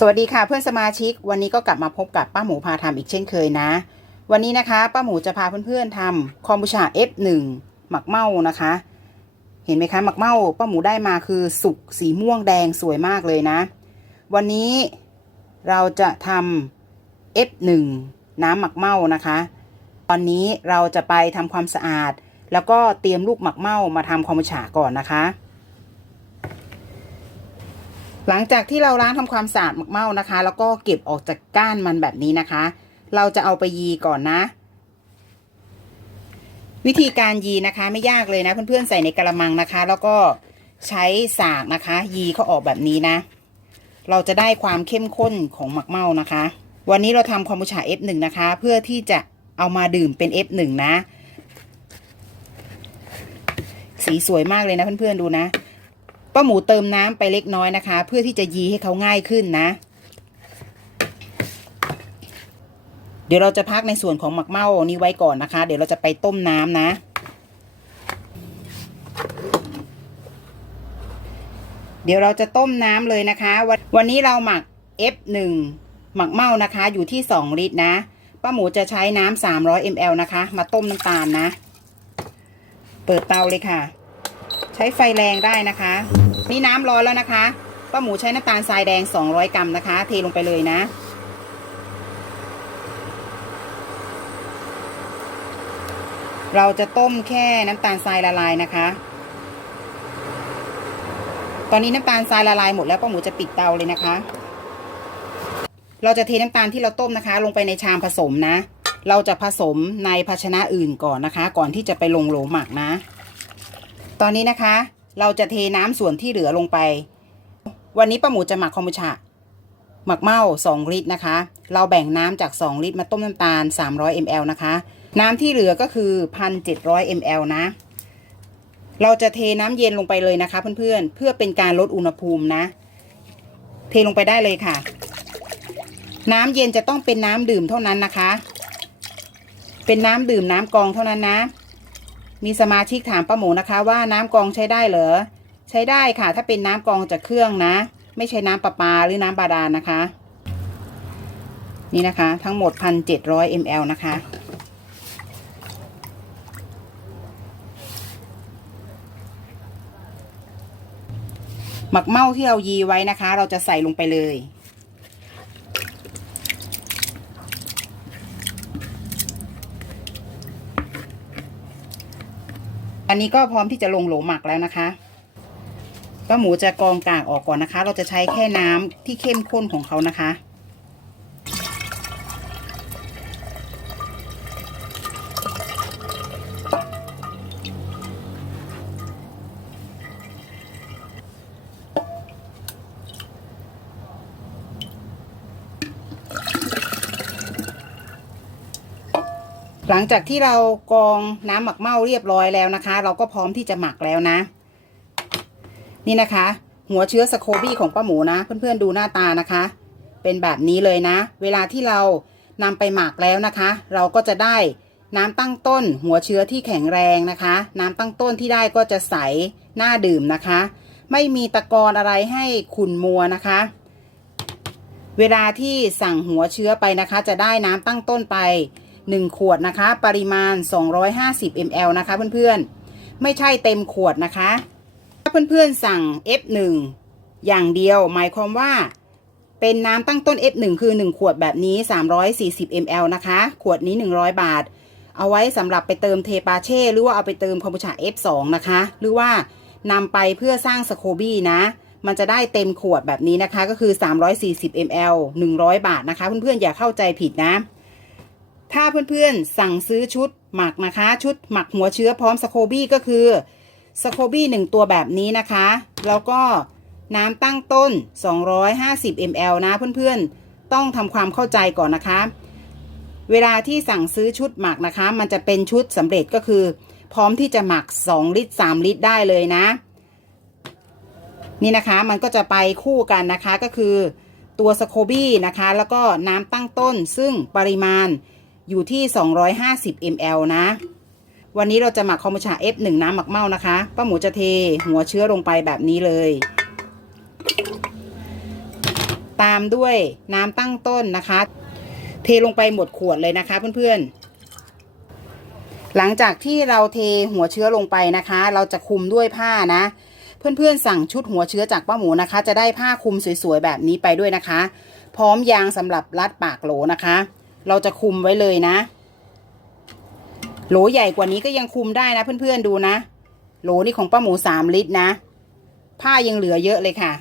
สวัสดีค่ะเพื่อนสมาชิก วันนี้ก็กลับมาพบกับป้าหมูพาทำอีกเช่นเคยนะ วันนี้นะคะ ป้าหมูจะพาเพื่อนๆทำคอมบูชา F1 หมักเมานะคะ เห็นไหมคะหมักเมาป้าหมูได้มาคือสุกสีม่วงแดงสวยมากเลยนะ วันนี้เราจะทำ F1 น้ำหมักเมานะคะ ตอนนี้เราจะไปทำความสะอาด แล้วก็เตรียมลูกหมักเมามาทำคอมบูชาก่อนนะคะ หลังจากที่เราล้างทำความสะอาดหมกเมานะคะ แล้วก็เก็บออกจากก้านมันแบบนี้นะคะ เราจะเอาไปยีก่อนนะ วิธีการยีนะคะ ไม่ยากเลยนะ เพื่อนๆใส่ในกระมังนะคะ แล้วก็ใช้สากนะคะ ยีเขาออกแบบนี้นะ เราจะได้ความเข้มข้นของหมักเมานะคะ วันนี้เราทำคอมบูชา F1 นะคะ เพื่อที่จะเอามาดื่มเป็น F1 นะ สีสวยมากเลยนะเพื่อนๆดูนะ ป้าหมูเติมน้ำไปเล็กน้อยนะคะ เพื่อที่จะยีให้เขาง่ายขึ้นนะ เดี๋ยวเราจะพักในส่วนของหมักเมานี้ไว้ก่อนนะคะ เดี๋ยวเราจะไปต้มน้ำนะเดี๋ยวเราจะต้มน้ำเลยนะคะวันวันนี้เราหมัก F1 หมักเมานะคะ อยู่ที่ 2 ลิตรนะป้าหมูจะใช้น้ำ300 ml นะคะ มาต้มน้ำตาลนะ เปิดเตาเลยค่ะ ใช้ไฟแรงได้นะคะ นี่น้ำร้อนแล้วนะคะป้าหมูใช้น้ำตาลทรายแดง 200 กรัมนะคะ เทลงไปเลยนะ เราจะต้มแค่น้ำตาลทรายละลายนะคะ ตอนนี้น้ำตาลทรายละลายหมดแล้วป้าหมูจะปิดเตาเลยนะคะ เราจะเทน้ำตาลที่เราต้มนะคะ ลงไปในชามผสมนะ เราจะผสมในภาชนะอื่นก่อนนะคะ ก่อนที่จะไปลงโหลหมักนะ ตอนนี้นะคะ เราจะเทน้ำส่วนที่เหลือลงไป วันนี้ป้าหมูจะหมักคอมบูชาหมักเมา2ลิตรนะคะ เราแบ่งน้ำจาก 2 ลิตรมาต้มน้ำตาล 300 ml นะคะ น้ำที่เหลือก็คือ 1,700 ml นะ เราจะเทน้ำเย็นลงไปเลยนะคะเพื่อนๆ เพื่อเป็นการลดอุณหภูมินะ เทลงไปได้เลยค่ะ น้ำเย็นจะต้องเป็นน้ำดื่มเท่านั้นนะคะ เป็นน้ำดื่มน้ำกองเท่านั้นนะ มีสมาชิกถามป้าหมูนะคะว่าน้ำกองใช้ได้เหรอ ใช้ได้ค่ะ ถ้าเป็นน้ำกองจากเครื่องนะ ไม่ใช่น้ำประปาหรือน้ำบาดาลนะคะ นี่นะคะ ทั้งหมด 1,700 ml นะคะ หมักเม่าที่เรายีไว้นะคะ เราจะใส่ลงไปเลย อันนี้ก็พร้อมที่จะลงโหลหมักแล้วนะคะ ก็หมูจะกรองกากออกก่อนนะคะ เราจะใช้แค่น้ำที่เข้มข้นของเขานะคะ หลังจากที่เรากรองน้ำหมักเมาเรียบร้อยแล้วนะคะ เราก็พร้อมที่จะหมักแล้วนะ นี่นะคะ หัวเชื้อสโคบี้ของป้าหมูนะ เพื่อนๆดูหน้าตานะคะ เป็นแบบนี้เลยนะ เวลาที่เรานำไปหมักแล้วนะคะ เราก็จะได้น้ำตั้งต้น หัวเชื้อที่แข็งแรงนะคะ น้ำตั้งต้นที่ได้ก็จะใสน่าดื่มนะคะ ไม่มีตะกอนอะไรให้ขุ่นมัวนะคะ เวลาที่สั่งหัวเชื้อไปนะคะ จะได้น้ำตั้งต้นไป 1 ขวดนะคะ ปริมาณ 250 ml นะคะเพื่อนๆ ไม่ใช่เต็มขวดนะคะ ถ้าเพื่อนๆสั่ง F1 อย่างเดียว หมายความว่า เป็นน้ำตั้งต้น F1 คือ 1 ขวดแบบนี้ 340 ml นะคะ ขวดนี้ 100 บาท เอาไว้สำหรับไปเติมเทปาเช่ หรือว่าเอาไปเติมคอมบูชา F2 นะคะ หรือว่านำไปเพื่อสร้างสโคบี้นะมันจะได้เต็มขวดแบบนี้นะคะ ก็คือ 340 ml 100 บาทนะคะ เพื่อนๆ อย่าเข้าใจผิดนะ ถ้าเพื่อนๆสั่งซื้อชุดหมักนะคะ ชุดหมักหัวเชื้อพร้อมสโคบี้ก็คือสโคบี้หนึ่งตัวแบบนี้นะคะ แล้วก็น้ำตั้งต้น 250 ml นะเพื่อนๆ ต้องทำความเข้าใจก่อนนะคะ เวลาที่สั่งซื้อชุดหมักนะคะ มันจะเป็นชุดสำเร็จก็คือ พร้อมที่จะหมัก 2 ลิตร 3 ลิตรได้เลยนะ นี่นะคะมันก็จะไปคู่กันนะคะก็คือตัวสโคบี้นะคะ แล้วก็น้ำตั้งต้นซึ่งปริมาณ อยู่ที่ 250 ml นะ วันนี้เราจะหมักคอมบูชา F1 น้ำหมักเมานะคะ ป้าหมูจะเทหัวเชื้อลงไปแบบนี้เลย ตามด้วยน้ำตั้งต้นนะคะ เทลงไปหมดขวดเลยนะคะเพื่อนๆ หลังจากที่เราเทหัวเชื้อลงไปนะคะ เราจะคุมด้วยผ้านะเพื่อนๆสั่งชุดหัวเชื้อจากป้าหมูนะคะ จะได้ผ้าคลุมสวยๆแบบนี้ไปด้วยนะคะ พร้อมยางสำหรับรัดปากโหลนะคะ เราจะคุมไว้เลยนะ โหลใหญ่กว่านี้ก็ยังคุมได้นะเพื่อนๆดูนะ โหลนี่ของป้าหมูสามลิตรนะ ผ้ายังเหลือเยอะเลยค่ะ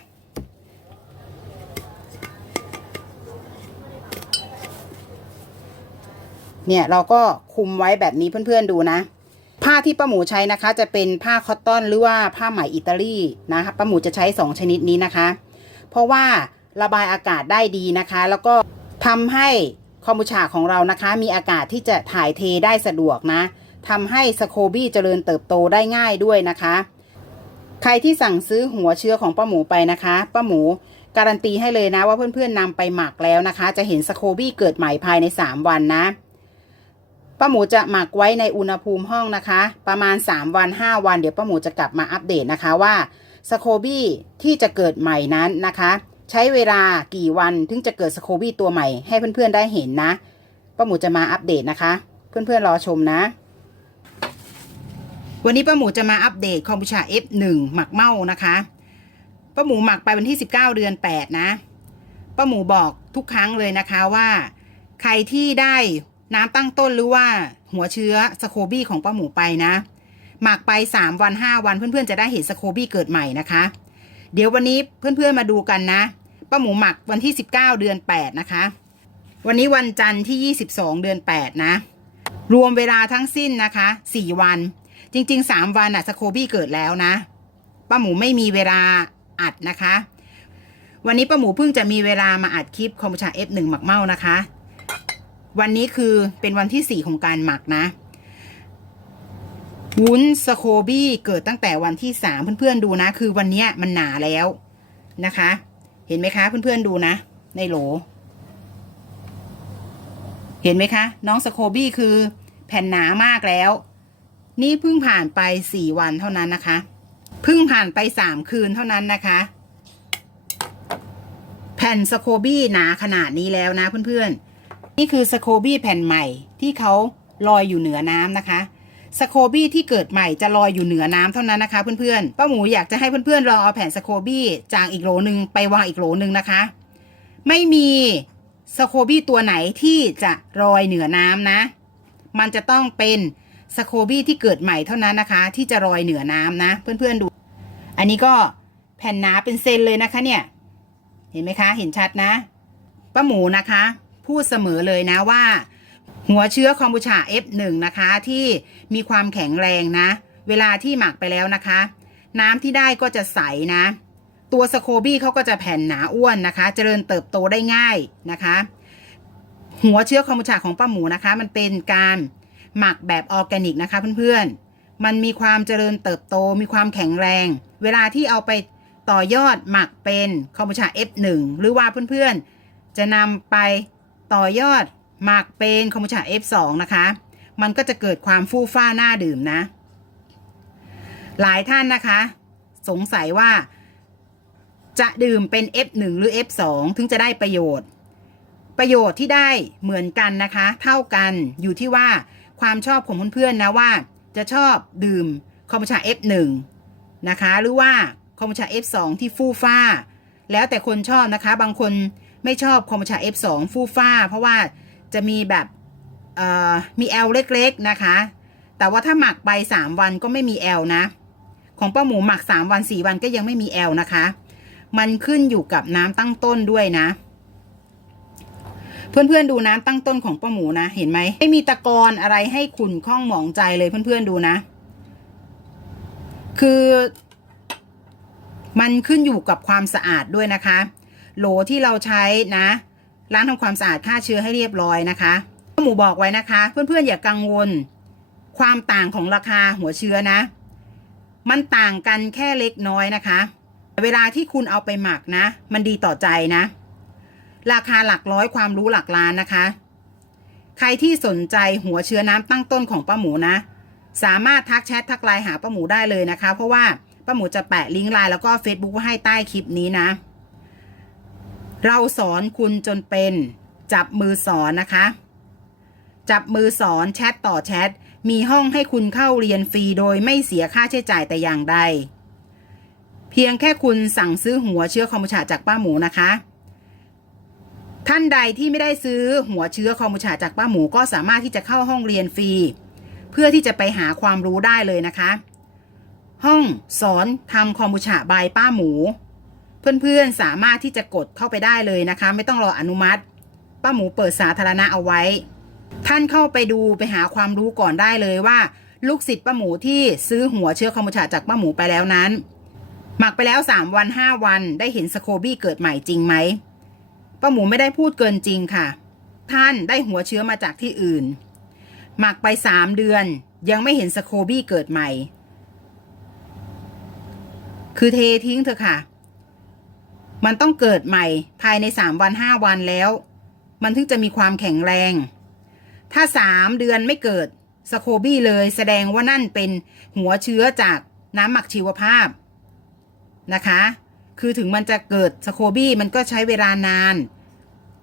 เนี่ยเราก็คุมไว้แบบนี้เพื่อนๆดูนะผ้าที่ป้าหมูใช้นะคะ จะเป็นผ้าคอตตอนหรือว่าผ้าไหมอิตาลีนะคะป้าหมูจะใช้สองชนิดนี้นะคะ เพราะว่าระบายอากาศได้ดีนะคะ แล้วก็ทำให้ คอมบูชาของเรานะคะ มีอากาศที่จะถ่ายเทได้สะดวกนะทำให้สโคบี้เจริญเติบโตได้ง่ายด้วยนะคะ ใครที่สั่งซื้อหัวเชื้อของป้าหมูไปนะคะป้าหมูการันตีให้เลยนะว่าเพื่อนๆนำไปหมักแล้วนะคะ จะเห็นสโคบี้เกิดใหม่ภายใน 3 วันนะป้าหมูจะหมักไว้ในอุณหภูมิห้องนะคะ ประมาณ 3 วัน 5 วัน เดี๋ยวป้าหมูจะกลับมาอัปเดตนะคะว่าสโคบี้ที่จะเกิดใหม่นั้นนะคะ ใช้เวลากี่วันถึงจะเกิดสโคบี้ตัวใหม่ให้เพื่อนๆได้เห็นนะป้าหมูจะมาอัปเดตนะคะ เพื่อนๆรอชมนะ วันนี้ป้าหมูจะมาอัปเดตคอมบูชา F1 หมักเมานะคะป้าหมูหมักไปวันที่ 19 เดือน 8 นะป้าหมูบอกทุกครั้งเลยนะคะว่า ใครที่ได้น้ำตั้งต้นหรือว่าหัวเชื้อสโคบี้ของป้าหมูไปนะ หมักไป 3 วัน 5 วันเพื่อนๆจะได้เห็นสโคบี้เกิดใหม่นะคะ เดี๋ยววันนี้เพื่อนๆมาดูกันนะป้าหมูหมักวันที่ 19 เดือน 8 นะคะ วันนี้วันจันทร์ที่ 22 เดือน 8 นะ รวมเวลาทั้งสิ้นนะคะ 4 วัน จริง ๆ 3 วันอะสโคบี้เกิดแล้วนะป้าหมูไม่มีเวลาอัดนะคะ วันนี้ป้าหมูเพิ่งจะมีเวลามาอัดคลิปคอมบูชา F1 หมักเมานะคะ วันนี้คือเป็นวันที่ 4 ของการหมักนะ วุ้นสโคบี้เกิดตั้งแต่วันที่3เพื่อนๆดูนะ คือวันนี้มันหนาแล้วนะคะ เห็นไหมคะ เพื่อนๆดูนะ ในโหล เห็นไหมคะ น้องสโคบี้คือแผ่นหนามากแล้ว นี่เพิ่งผ่านไปสี่วันเท่านั้นนะคะเพิ่งผ่านไปสามคืนเท่านั้นนะคะ แผ่นสโคบี้หนาขนาดนี้แล้วนะเพื่อนๆ นี่คือสโคบี้แผ่นใหม่ที่เขาลอยอยู่เหนือน้ำนะคะ สโคบี้ที่เกิดใหม่จะลอยอยู่เหนือน้ำเท่านั้นนะคะเพื่อนๆป้าหมูอยากจะให้เพื่อนๆลองเอาแผ่นสโคบี้จากอีกโหลหนึ่งไปวางอีกโหลหนึ่งนะคะ ไม่มีสโคบี้ตัวไหนที่จะลอยเหนือน้ำนะ มันจะต้องเป็นสโคบี้ที่เกิดใหม่เท่านั้นนะคะ ที่จะลอยเหนือน้ำนะ เพื่อนๆดู อันนี้ก็แผ่นหนาเป็นเซนเลยนะคะเนี่ย เห็นไหมคะ เห็นชัดนะป้าหมูนะคะ พูดเสมอเลยนะว่า หัวเชื้อคอมบูชา F1 นะคะ ที่มีความแข็งแรงนะ เวลาที่หมักไปแล้วนะคะ น้ำที่ได้ก็จะใสนะ ตัวสโคบี้เขาก็จะแผ่นหนาอ้วนนะคะ เจริญเติบโตได้ง่ายนะคะ หัวเชื้อคอมบูชาของป้าหมูนะคะ มันเป็นการหมักแบบออร์แกนิกนะคะเพื่อนๆ มันมีความเจริญเติบโต มีความแข็งแรง เวลาที่เอาไปต่อยอดหมักเป็นคอมบูชา F1 หรือว่าเพื่อนๆ จะนำไปต่อยอด หมักเป็นคอมบูชา F2 นะคะ มันก็จะเกิดความฟู่ฟ้าหน่าดื่มนะ หลายท่านนะคะ สงสัยว่า จะดื่มเป็น F1 หรือ F2 ถึงจะได้ประโยชน์ ประโยชน์ที่ได้เหมือนกันนะคะ เท่ากันอยู่ที่ว่าความชอบของเพื่อนๆนะว่า จะชอบดื่มคอมบูชา F1 นะคะ หรือว่าคอมบูชา F2 ที่ฟู่ฟ้า แล้วแต่คนชอบนะคะ บางคนไม่ชอบคอมบูชา F2 ฟู่ฟ้า เพราะว่า จะมีแบบมีแอลเล็กๆนะคะ แต่ว่าถ้าหมักไป 3 วันก็ไม่มีแอลนะ ของป้าหมูหมัก 3 วัน 4 วันก็ยังไม่มีแอลนะคะ มันขึ้นอยู่กับน้ำตั้งต้นด้วยนะ เพื่อนๆดูน้ำตั้งต้นของป้าหมูนะเห็นไหมไม่มีตะกอนอะไรให้ขุ่นข้องหมองใจเลยเพื่อนๆดูนะ คือมันขึ้นอยู่กับความสะอาดด้วยนะคะ โหลที่เราใช้นะ ล้างทำความสะอาดฆ่าเชื้อให้เรียบร้อยนะคะป้าหมูบอกไว้นะคะ เพื่อนๆอย่ากังวล ความต่างของราคาหัวเชื้อนะ มันต่างกันแค่เล็กน้อยนะคะ เวลาที่คุณเอาไปหมักนะ มันดีต่อใจนะ ราคาหลักร้อยความรู้หลักล้านนะคะ ใครที่สนใจหัวเชื้อน้ำตั้งต้นของป้าหมูนะ สามารถทักแชททักไลน์หาป้าหมูได้เลยนะคะ เพราะว่าป้าหมูจะแปะลิงก์ไลน์แล้วก็ Facebook ไว้ให้ใต้คลิปนี้นะ เราสอนคุณจนเป็น จับมือสอนนะคะ จับมือสอนแชทต่อแชท มีห้องให้คุณเข้าเรียนฟรีโดยไม่เสียค่าใช้จ่ายแต่อย่างใด เพียงแค่คุณสั่งซื้อหัวเชื้อคอมบูชาจากป้าหมูนะคะ ท่านใดที่ไม่ได้ซื้อหัวเชื้อคอมบูชาจากป้าหมูก็สามารถที่จะเข้าห้องเรียนฟรี เพื่อที่จะไปหาความรู้ได้เลยนะคะ ห้องสอนทำคอมบูชาบายป้าหมู เพื่อนๆสามารถที่จะกดเข้าไปได้เลยนะคะ ไม่ต้องรออนุมัติ ป้าหมูเปิดสาธารณะเอาไว้ ท่านเข้าไปดูไปหาความรู้ก่อนได้เลยว่า ลูกศิษย์ป้าหมูที่ซื้อหัวเชื้อคอมบูชาจากป้าหมูไปแล้วนั้น หมักไปแล้ว 3 วัน 5 วัน ได้เห็นสโคบี้เกิดใหม่จริงไหมป้าหมูไม่ได้พูดเกินจริงค่ะ ท่านได้หัวเชื้อมาจากที่อื่น หมักไป3เดือน ยังไม่เห็นสโคบี้เกิดใหม่ คือเททิ้งเถอะค่ะ มันต้องเกิดใหม่ภายใน3วัน5วันแล้ว มันถึงจะมีความแข็งแรง ถ้า3เดือนไม่เกิดสโคบี้เลยแสดงว่านั่นเป็นหัวเชื้อจากน้ำหมักชีวภาพนะคะ คือถึงมันจะเกิดสโคบี้มันก็ใช้เวลานาน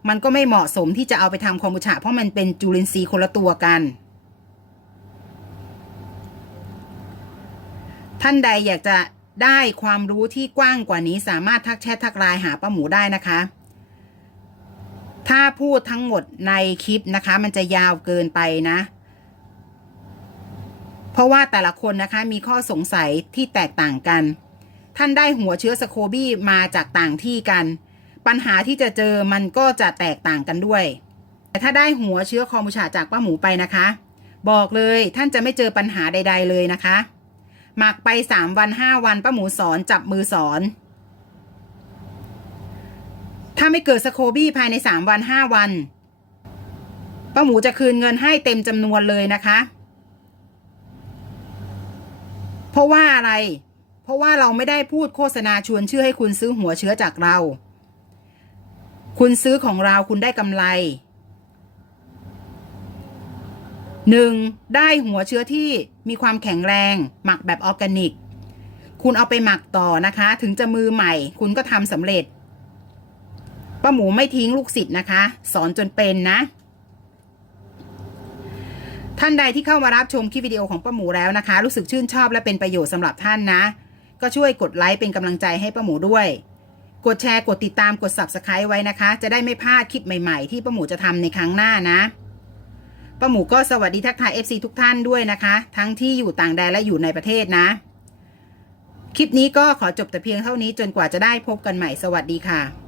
มันก็ไม่เหมาะสมที่จะเอาไปทำคอมบูชาเพราะมันเป็นจุลินทรีย์คนละตัวกัน ท่านใดอยากจะ ได้ความรู้ที่กว้างกว่านี้สามารถทักแชททักไลน์หาป้าหมูได้นะคะ ถ้าพูดทั้งหมดในคลิปนะคะ มันจะยาวเกินไปนะ เพราะว่าแต่ละคนนะคะมีข้อสงสัยที่แตกต่างกัน ท่านได้หัวเชื้อสโคบี้มาจากต่างที่กัน ปัญหาที่จะเจอมันก็จะแตกต่างกันด้วย แต่ถ้าได้หัวเชื้อคอมูชาจากป้าหมูไปนะคะ บอกเลยท่านจะไม่เจอปัญหาใด ๆ เลยนะคะ หมักไปสามวันห้าวันป้าหมูสอนจับมือสอน ถ้าไม่เกิดสโคบี้ภายในสามวันห้าวันป้าหมูจะคืนเงินให้เต็มจำนวนเลยนะคะ เพราะว่าอะไร เพราะว่าเราไม่ได้พูดโฆษณาชวนเชื่อให้คุณซื้อหัวเชื้อจากเรา คุณซื้อของเราคุณได้กำไร หนึ่งได้หัวเชื้อที่มีความแข็งแรง หมักแบบออร์แกนิก คุณเอาไปหมักต่อนะคะ ถึงจะมือใหม่ คุณก็ทำสำเร็จป้าหมูไม่ทิ้งลูกศิษย์นะคะ สอนจนเป็นนะ ท่านใดที่เข้ามารับชมคลิปวิดีโอของป้าหมูแล้วนะคะ รู้สึกชื่นชอบและเป็นประโยชน์สำหรับท่านนะ ก็ช่วยกดไลค์เป็นกำลังใจให้ป้าหมูด้วย กดแชร์กดติดตามกด subscribe ไว้นะคะ จะได้ไม่พลาดคลิปใหม่ ๆ ที่ป้าหมูจะทำในครั้งหน้านะ ป้าหมูก็สวัสดีทักทาย FC ทุกท่านด้วยนะคะ ทั้งที่อยู่ต่างแดนและอยู่ในประเทศนะ คลิปนี้ก็ขอจบแต่เพียงเท่านี้จนกว่าจะได้พบกันใหม่สวัสดีค่ะ